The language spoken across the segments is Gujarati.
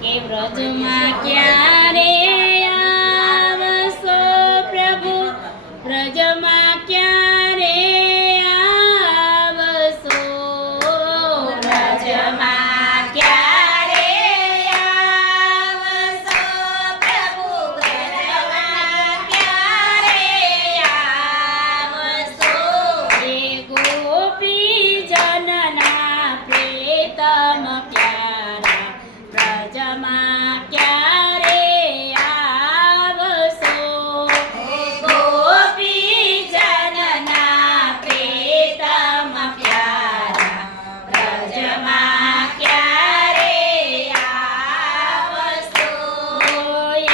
કે વ્રજમાં ક્યારે આવશો પ્રભુ, વ્રજમાં ક્યારે આવશો, વ્રજમાં ક્યારે આવશો પ્રભુ, વ્રજમાં ક્યારે આવશો, હે ગોપીજનના પ્રીતમ પ્યારા, વ્રજમાં ક્યારે આવશો, ગોપીજનના પ્રીતમ પ્યારા, વ્રજમાં ક્યારે આવશો,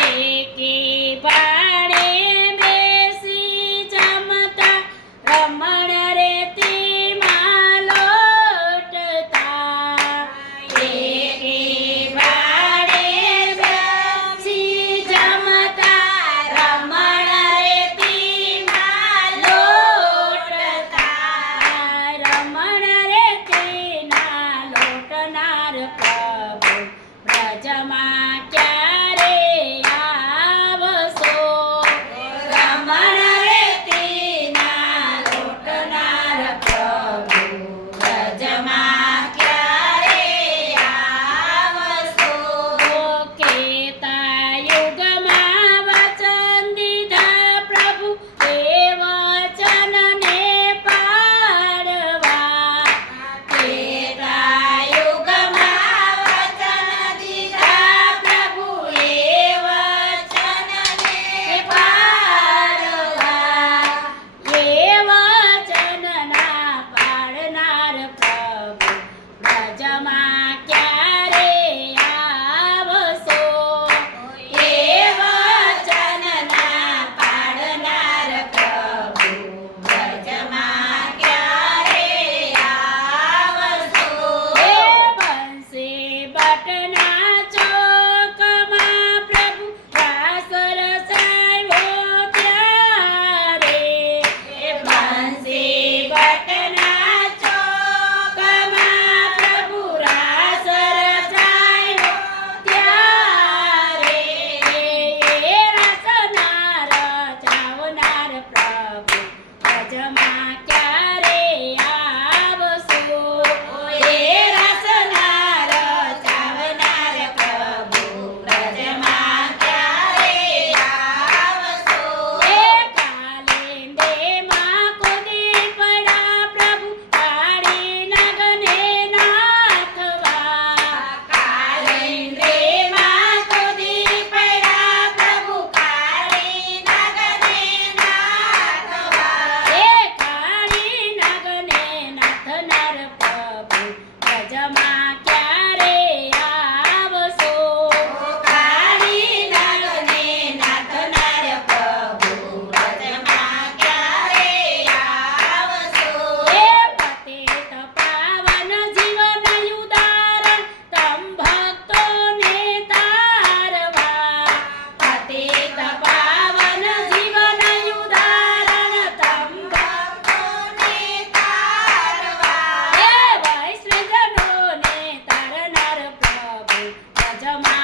એકે બાણે બેસી જમતા રમણ રેતીમાં લોટતા, એકે બાણે બેસી જમતા રમણ રેતીમાં લોટતા, રમણ રેતીના લોટનાર પ્રભુ, વ્રજમાં ક્યારે આવશો, રમણ રેતીના લોટનાર પ્રભુ, વ્રજમાં ક્યારે આવશો, કેતા યુગમાં વચન દીધા પ્રભુ, એ વચનને પાળવા, કેતા યુગમાં વચન દીધા પ્રભુ, એ વચનને પાળવા, એ વચનના પાળનાર પ્રભુ, વ્રજમાં ક્યારે આવશો, એ વચનના પાળનાર પ્રભુ, વ્રજમાં ક્યારે આવશો, હે બંસી બટના ચોકમાં પ્રભુ, રાસ રચાયો ત્યારે, હે બંસી બટના ચોકમાં પ્રભુ, રાસ રચાયો ત્યારે, એ રાસના રચાવનાર પ્રભુ, વ્રજમાં ક્યારે આવશો, એ રાસના રચાવનાર પ્રભુ, વ્રજમાં ક્યારે આવશો, એ કાલિંદીમાં કૂદી પડ્યા પ્રભુ, કાળી નગને નાથવા, કાલિંદીમાં કૂદી પડ્યા પ્રભુ, કાળી નગને નાથવા, એ કાળી નગને નાથનાર પ્રભુ, વ્રજમાં ક્યારે આવશો, કાળી નગને નાથનાર પ્રભુ, વ્રજમાં ક્યારે આવશો, હે પતિત પાવન જીવન ઉદાહરણ, તમ ભક્તોને તારવા, પતિત પાવન જીવન ઉદાહરણ, તમ ભક્તોને તારવા, હે વૈષ્ણવજનોને તારનાર પ્રભુ, વ્રજમાં